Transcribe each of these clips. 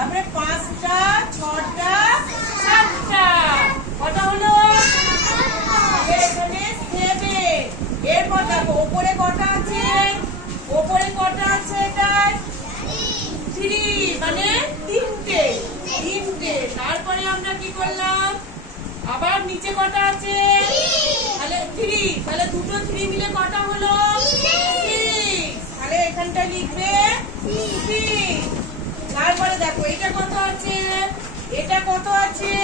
তারপরে 5টা 6টা 7টা কটা হলো? এখানে 7। এরপর দেখো ওপরে কটা আছে? ওপরে কটা আছে? এটাই 3 মানে 3টে। তারপরে আমরা কি করলাম? আবার নিচে কটা আছে? তাহলে 3, তাহলে দুটো 3 মিলে কটা হলো? 6। তাহলে এখানটা লিখবে 6। তারপরে দেখো এটা কত আছে? এটা কত আছে?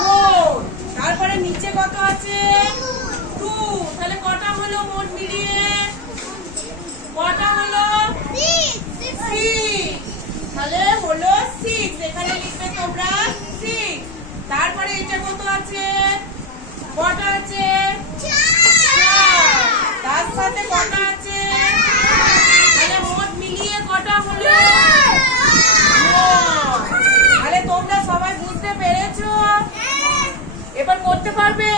4। তারপরে নিচে কত আছে? 2। তাহলে কটা হলো মোট মিলিয়ে? কটা হলো? 6। তাহলে হলো 6। এখানে লিখবে তোমরা 6। তারপরে এটা কত আছে? কটা আছে? 4। তার সাথে কটা আছে? তাহলে মোট মিলিয়ে কটা হলো? 9। তাহলে তোমরা সবাই বুঝতে পেরেছো? এবার করতে পারবে?